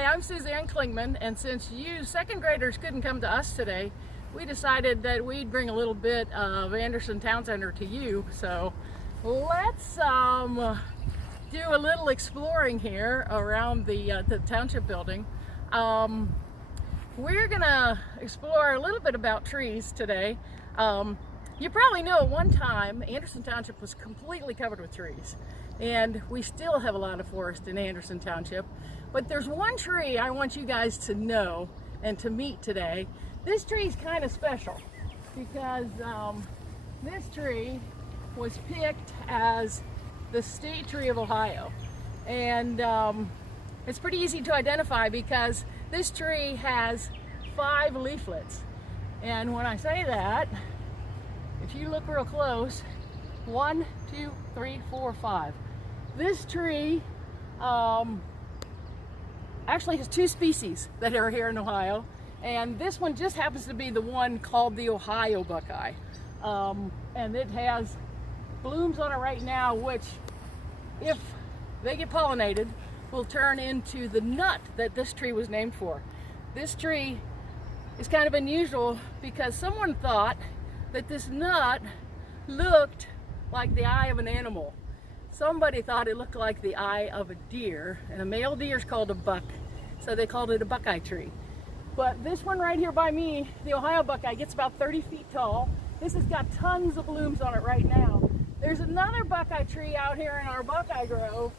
Hi, I'm Suzanne Clingman, and since you second graders couldn't come to us today, we decided that we'd bring a little bit of Anderson Town Center to you. So let's do a little exploring here around the Township building. We're gonna explore a little bit about trees today. You probably know at one time Anderson Township was completely covered with trees, and we still have a lot of forest in Anderson Township. But there's one tree I want you guys to know and to meet today. This tree is kind of special because this tree was picked as the state tree of Ohio, and it's pretty easy to identify because this tree has 5 leaflets. And when I say that, if you look real close, 1, 2, 3, 4, 5. This tree actually has 2 species that are here in Ohio, and this one just happens to be the one called the Ohio buckeye. And it has blooms on it right now, which, if they get pollinated, will turn into the nut that this tree was named for. This tree is kind of unusual because someone thought that this nut looked like the eye of an animal. Somebody thought it looked like the eye of a deer, and a male deer is called a buck, so they called it a buckeye tree. But this one right here by me, the Ohio buckeye, gets about 30 feet tall. This has got tons of blooms on it right now. There's another buckeye tree out here in our buckeye grove.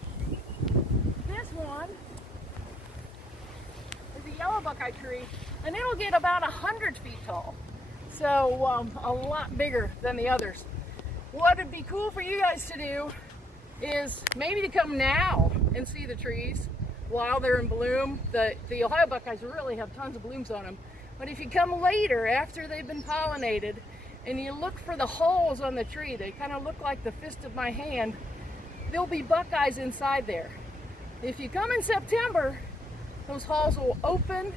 This one is a yellow buckeye tree, and it'll get about 100 feet tall. So a lot bigger than the others. What would be cool for you guys to do is maybe to come now and see the trees while they're in bloom. The Ohio buckeyes really have tons of blooms on them. But if you come later, after they've been pollinated, and you look for the holes on the tree, they kind of look like the fist of my hand, there'll be buckeyes inside there. If you come in September, those holes will open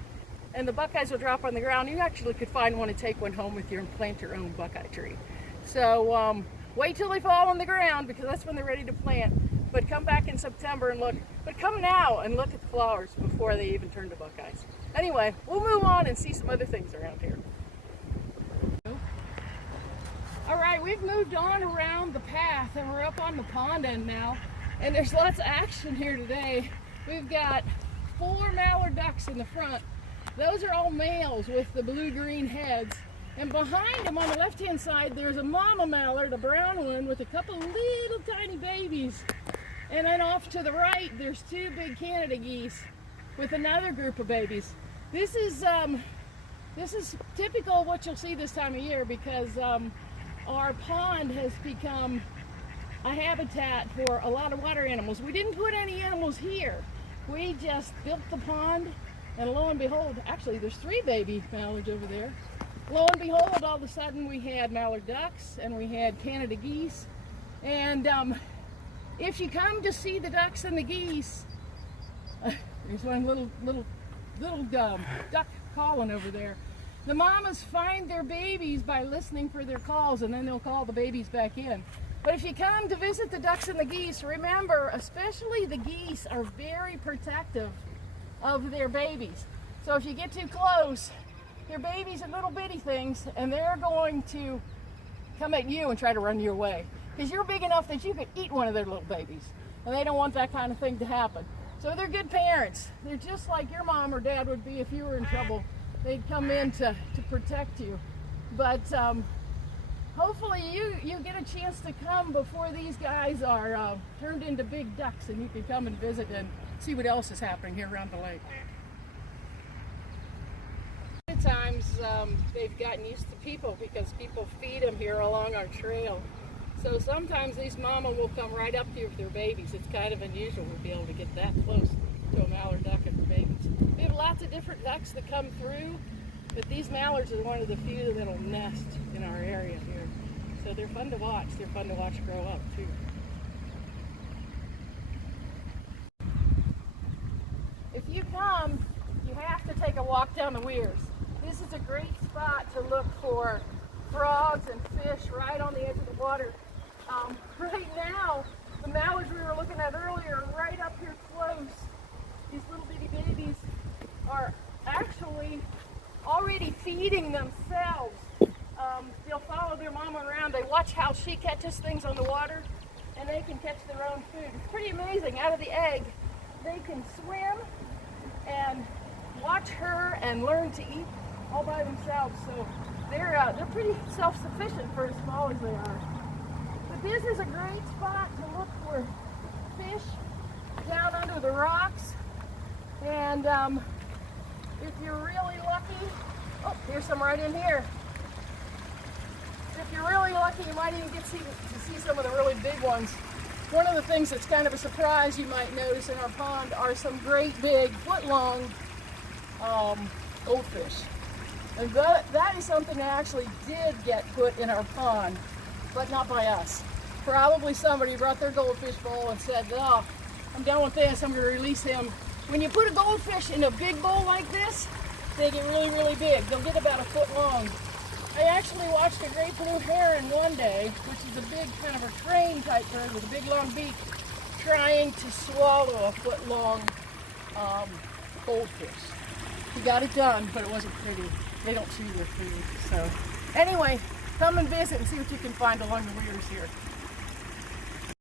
and the buckeyes will drop on the ground. You actually could find one and take one home with you and plant your own buckeye tree. So wait till they fall on the ground, because that's when they're ready to plant. But come back in September and look. But come now and look at the flowers before they even turn to buckeyes. Anyway, we'll move on and see some other things around here. All right, we've moved on around the path and we're up on the pond end now. And there's lots of action here today. We've got 4 mallard ducks in the front. Those are all males with the blue-green heads. And behind them on the left-hand side, there's a mama mallard, a brown one, with a couple little tiny babies. And then off to the right, there's 2 big Canada geese with another group of babies. This is typical of what you'll see this time of year, because our pond has become a habitat for a lot of water animals. We didn't put any animals here. We just built the pond, and lo and behold, actually there's 3 baby mallards over there. Lo and behold, all of a sudden we had mallard ducks and we had Canada geese. And if you come to see the ducks and the geese, there's one little duck calling over there. The mamas find their babies by listening for their calls, and then they'll call the babies back in. But if you come to visit the ducks and the geese, remember, especially the geese are very protective of their babies. So if you get too close, their babies are little bitty things, and they're going to come at you and try to run you away, because you're big enough that you could eat one of their little babies, and they don't want that kind of thing to happen. So they're good parents. They're just like your mom or dad would be if you were in trouble. They'd come in to protect you. But hopefully you get a chance to come before these guys are turned into big ducks, and you can come and visit and see what else is happening here around the lake. Times they've gotten used to people because people feed them here along our trail. So sometimes these mama will come right up to you with their babies. It's kind of unusual to be able to get that close to a mallard duck and their babies. We have lots of different ducks that come through, but these mallards are one of the few that'll nest in our area here. So they're fun to watch. They're fun to watch grow up too. If you come, you have to take a walk down the weirs. This is a great spot to look for frogs and fish right on the edge of the water. Right now, the mallards we were looking at earlier are right up here close. These little bitty babies are actually already feeding themselves. They'll follow their mama around. They watch how she catches things on the water, and they can catch their own food. It's pretty amazing. Out of the egg, they can swim and watch her and learn to eat all by themselves. So they're pretty self-sufficient for as small as they are. But this is a great spot to look for fish down under the rocks. And if you're really lucky, oh, here's some right in here. If you're really lucky, you might even get to see some of the really big ones. One of the things that's kind of a surprise you might notice in our pond are some great big foot-long goldfish. And that is something that actually did get put in our pond, but not by us. Probably somebody brought their goldfish bowl and said, oh, I'm done with this, I'm going to release him. When you put a goldfish in a big bowl like this, they get really, really big. They'll get about a foot long. I actually watched a great blue heron one day, which is a big kind of a crane type bird with a big long beak, trying to swallow a foot long goldfish. He got it done, but it wasn't pretty. They don't chew their food. So anyway, come and visit and see what you can find along the weirs here.